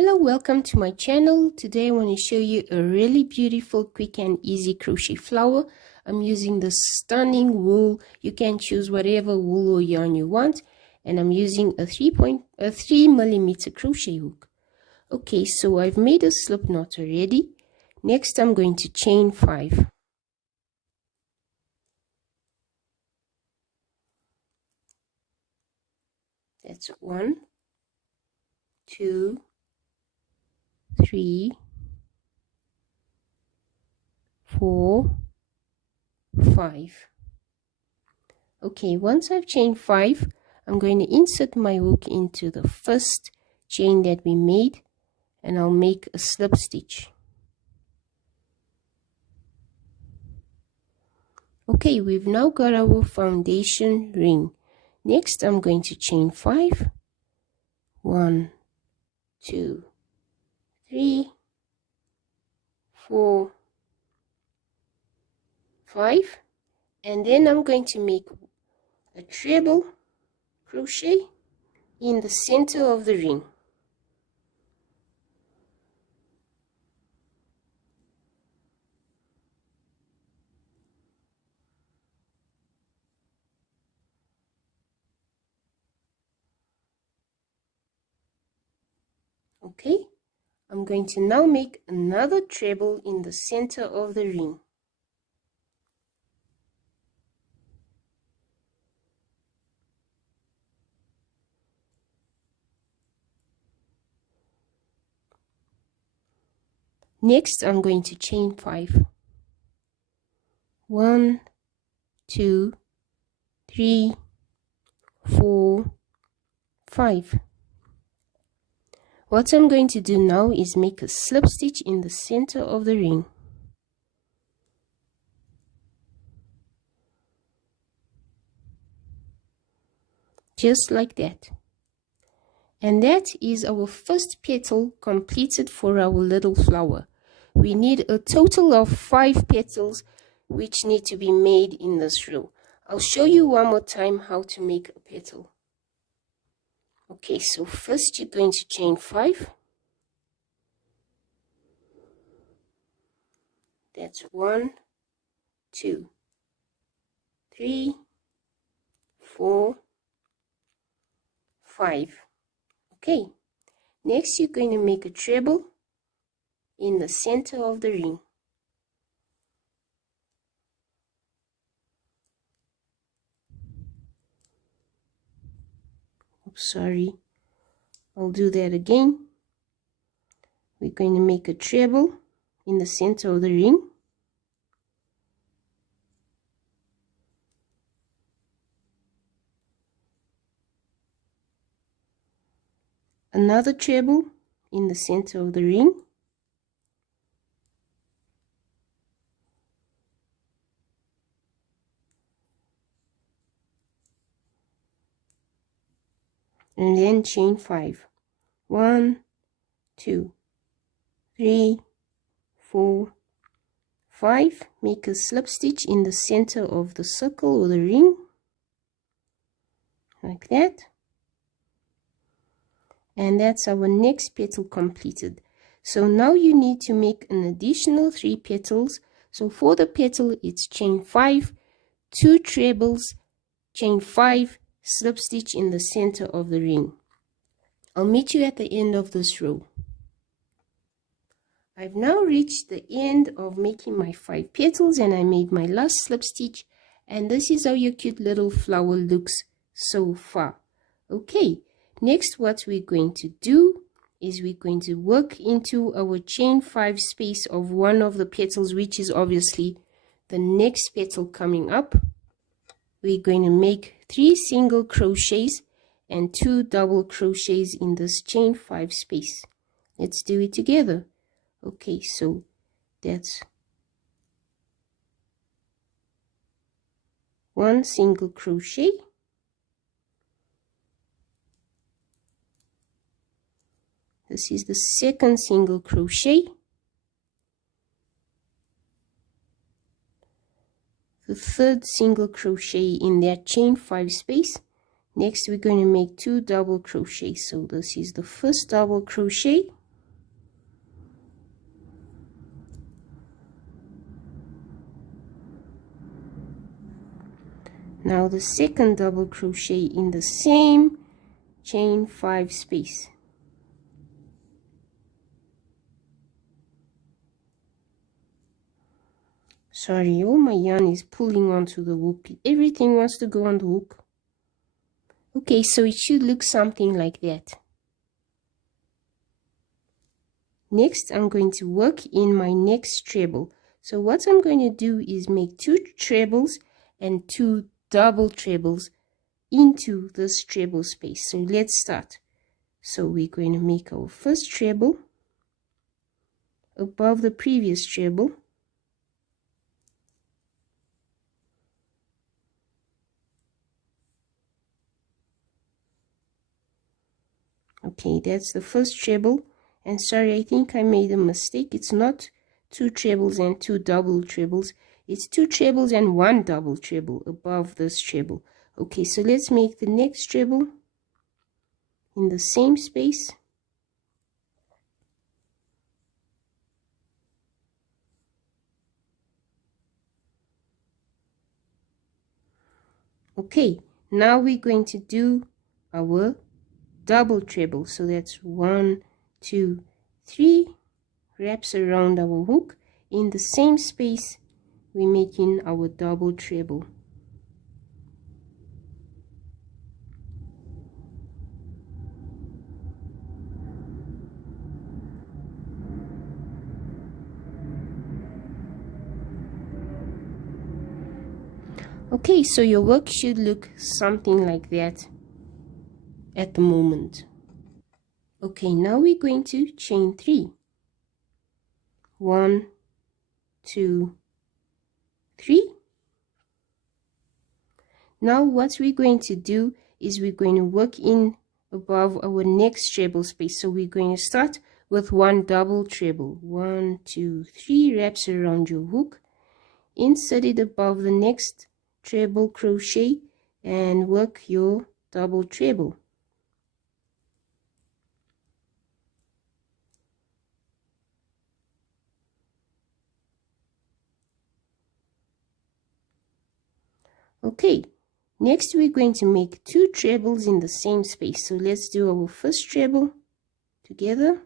Hello, welcome to my channel. Today I want to show you a really beautiful, quick and easy crochet flower. I'm using the stunning wool. You can choose whatever wool or yarn you want, and I'm using a 3mm crochet hook. Okay, so I've made a slip knot already. Next I'm going to chain 5. That's 1, 2, 3, 4, 5. Okay, once I've chained 5, I'm going to insert my hook into the first chain that we made, and I'll make a slip stitch. Okay, we've now got our foundation ring. Next I'm going to chain 5. 1, 2, 3, 4, 5, and then I'm going to make a treble crochet in the center of the ring. Okay, I'm going to now make another treble in the center of the ring. Next, I'm going to chain 5. 1, 2, 3, 4, 5. What I'm going to do now is make a slip stitch in the center of the ring. Just like that. And that is our first petal completed for our little flower. We need a total of 5 petals which need to be made in this row. I'll show you one more time how to make a petal. Okay, so first you're going to chain 5. That's 1, 2, 3, 4, 5. Okay, next you're going to make a treble in the center of the ring. Sorry, I'll do that again. We're going to make a treble in the center of the ring. Another treble in the center of the ring. And then chain 5. 1, 2, 3, 4, 5. Make a slip stitch in the center of the circle or the ring, like that. And that's our next petal completed. So now you need to make an additional 3 petals. So for the petal, it's chain 5, 2 trebles, chain 5, slip stitch in the center of the ring. I'll meet you at the end of this row. I've now reached the end of making my 5 petals, and I made my last slip stitch, and this is how your cute little flower looks so far. Okay, next what we're going to do is we're going to work into our chain 5 space of one of the petals, which is obviously the next petal coming up. We're going to make 3 single crochets and 2 double crochets in this chain 5 space. Let's do it together. Okay, so that's 1 single crochet, this is the second single crochet, the third single crochet in that chain 5 space. Next we're going to make 2 double crochets. So this is the first double crochet, Now the second double crochet in the same chain 5 space. Sorry, all my yarn is pulling onto the hook. Everything wants to go on the hook. Okay, so it should look something like that. Next, I'm going to work in my next treble. So what I'm going to do is make 2 trebles and 2 double trebles into this treble space. So let's start. So we're going to make our first treble above the previous treble. Okay, that's the first treble. And sorry, I think I made a mistake. It's not 2 trebles and 2 double trebles. It's 2 trebles and 1 double treble above this treble. Okay, so let's make the next treble in the same space. Okay, now we're going to do our double treble. So that's 1, 2, 3 wraps around our hook. In the same space, we're making our double treble. Okay, so your work should look something like that at the moment. Okay, now we're going to chain 3. 1, 2, 3. Now what we're going to do is we're going to work in above our next treble space. So we're going to start with 1 double treble. 1, 2, 3 wraps around your hook. Insert it above the next treble crochet and work your double treble. Okay, next we're going to make 2 trebles in the same space. So let's do our first treble together.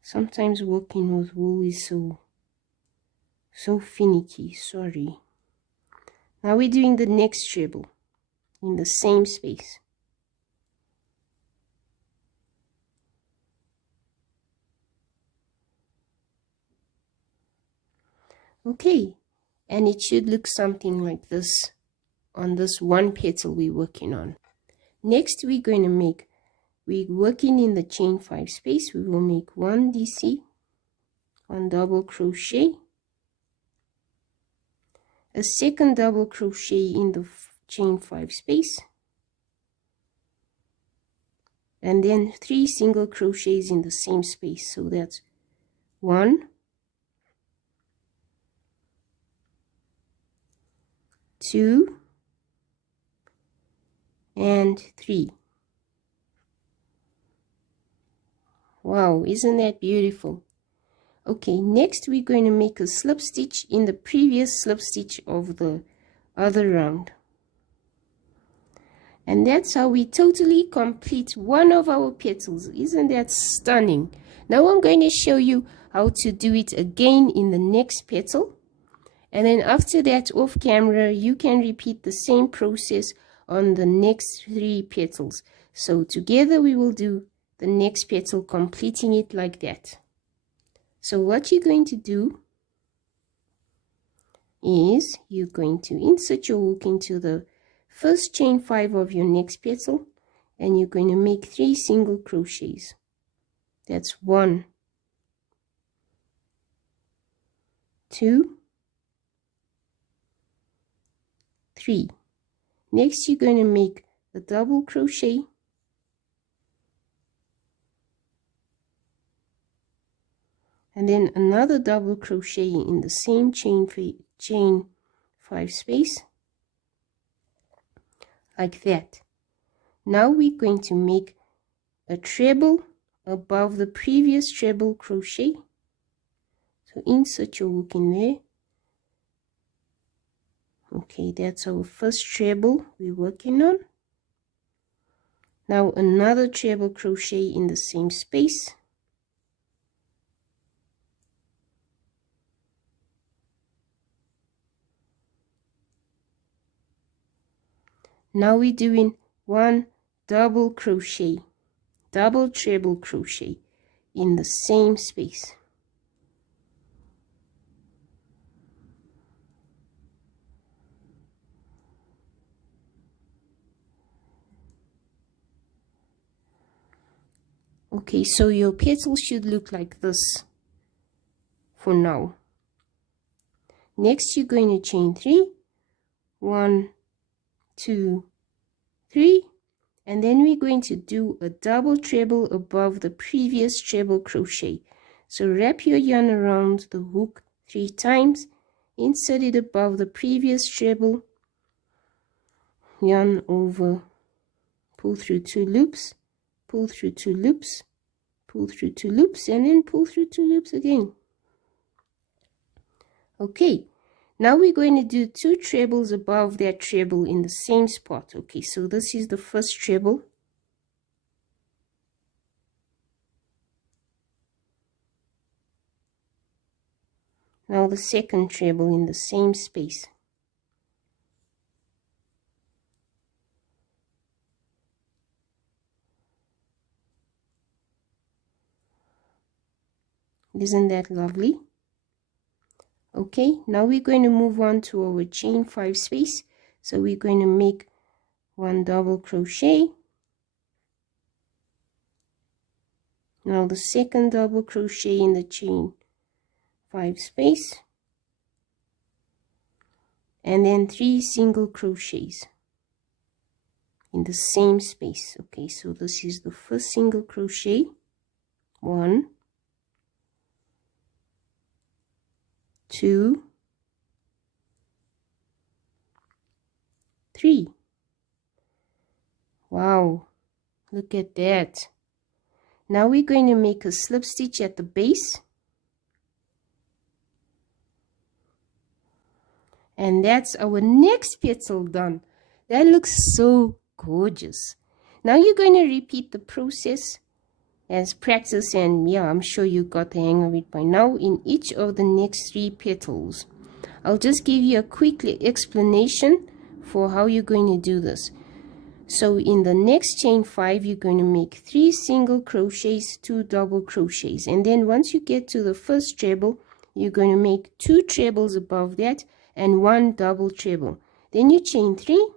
Sometimes working with wool is so finicky, sorry. Now we're doing the next treble in the same space. Okay, and it should look something like this on this one petal we're working on. Next we're going to make, we're working in the chain 5 space. We will make 1 DC, 1 double crochet, a second double crochet in the chain 5 space, and then 3 single crochets in the same space. So that's 1, 2, and 3. Wow, isn't that beautiful? Okay, next we're going to make a slip stitch in the previous slip stitch of the other round. And that's how we totally complete one of our petals. Isn't that stunning? Now I'm going to show you how to do it again in the next petal. And then after that, off camera, you can repeat the same process on the next 3 petals. So together we will do the next petal, completing it like that. So what you're going to do is you're going to insert your hook into the first chain 5 of your next petal, and you're going to make 3 single crochets. That's 1, 2, 3. Next you're going to make a double crochet, and then another double crochet in the same chain 5 space, like that. Now we're going to make a treble above the previous treble crochet. So insert your hook in there. Okay, that's our first treble we're working on. Now another treble crochet in the same space. Now we're doing one double crochet, double treble crochet in the same space. Okay, so your petals should look like this for now. Next, you're going to chain 3, 1, 2, 3, and then we're going to do a double treble above the previous treble crochet. So wrap your yarn around the hook 3 times, insert it above the previous treble, yarn over, pull through 2 loops, pull through 2 loops, pull through 2 loops, and then pull through 2 loops again. Okay, now we're going to do 2 trebles above that treble in the same spot. Okay, so this is the first treble. Now the second treble in the same space. Isn't that lovely? Okay, now we're going to move on to our chain 5 space. So we're going to make 1 double crochet. Now the second double crochet in the chain 5 space, and then 3 single crochets in the same space. Okay, so this is the first single crochet, 1, 2, 3. Wow, look at that. Now we're going to make a slip stitch at the base, and that's our next petal done. That looks so gorgeous. Now you're going to repeat the process as practice, and yeah, I'm sure you got the hang of it by now, in each of the next 3 petals. I'll just give you a quick explanation for how you're going to do this. So in the next chain 5, you're going to make 3 single crochets, 2 double crochets, and then once you get to the first treble, you're going to make 2 trebles above that and 1 double treble. Then you chain 3,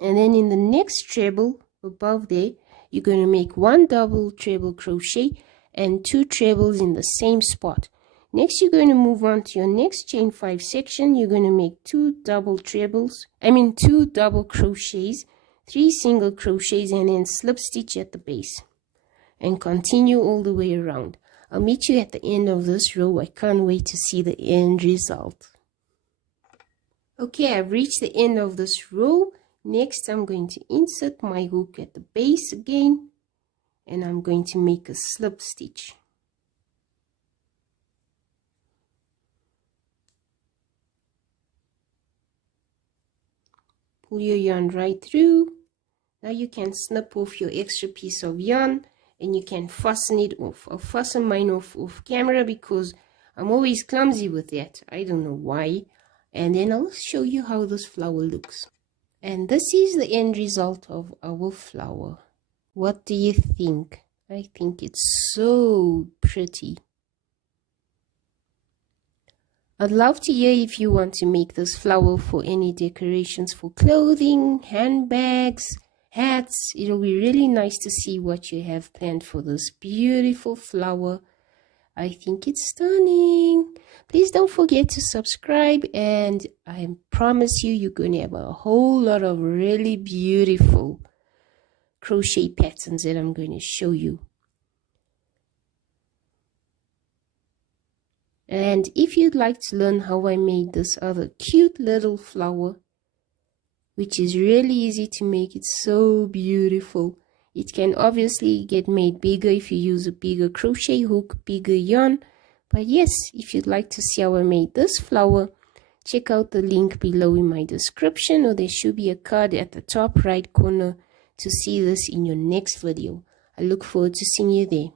and then in the next treble above there, you're going to make 1 double treble crochet and 2 trebles in the same spot. Next, you're going to move on to your next chain 5 section. You're going to make 2 double crochets, 3 single crochets, and then slip stitch at the base, and continue all the way around. I'll meet you at the end of this row. I can't wait to see the end result. Okay, I've reached the end of this row. Next, I'm going to insert my hook at the base again, and I'm going to make a slip stitch. Pull your yarn right through. Now you can snip off your extra piece of yarn and you can fasten it off. I'll fasten mine off camera because I'm always clumsy with that. I don't know why. And then I'll show you how this flower looks. And this is the end result of our flower. What do you think? I think it's so pretty. I'd love to hear if you want to make this flower for any decorations for clothing, handbags, hats. It'll be really nice to see what you have planned for this beautiful flower. I think it's stunning. Please don't forget to subscribe, and I promise you're going to have a whole lot of really beautiful crochet patterns that I'm going to show you. And if you'd like to learn how I made this other cute little flower, which is really easy to make. It's so beautiful. It can obviously get made bigger if you use a bigger crochet hook, bigger yarn. But yes, if you'd like to see how I made this flower, check out the link below in my description, or there should be a card at the top right corner to see this in your next video. I look forward to seeing you there.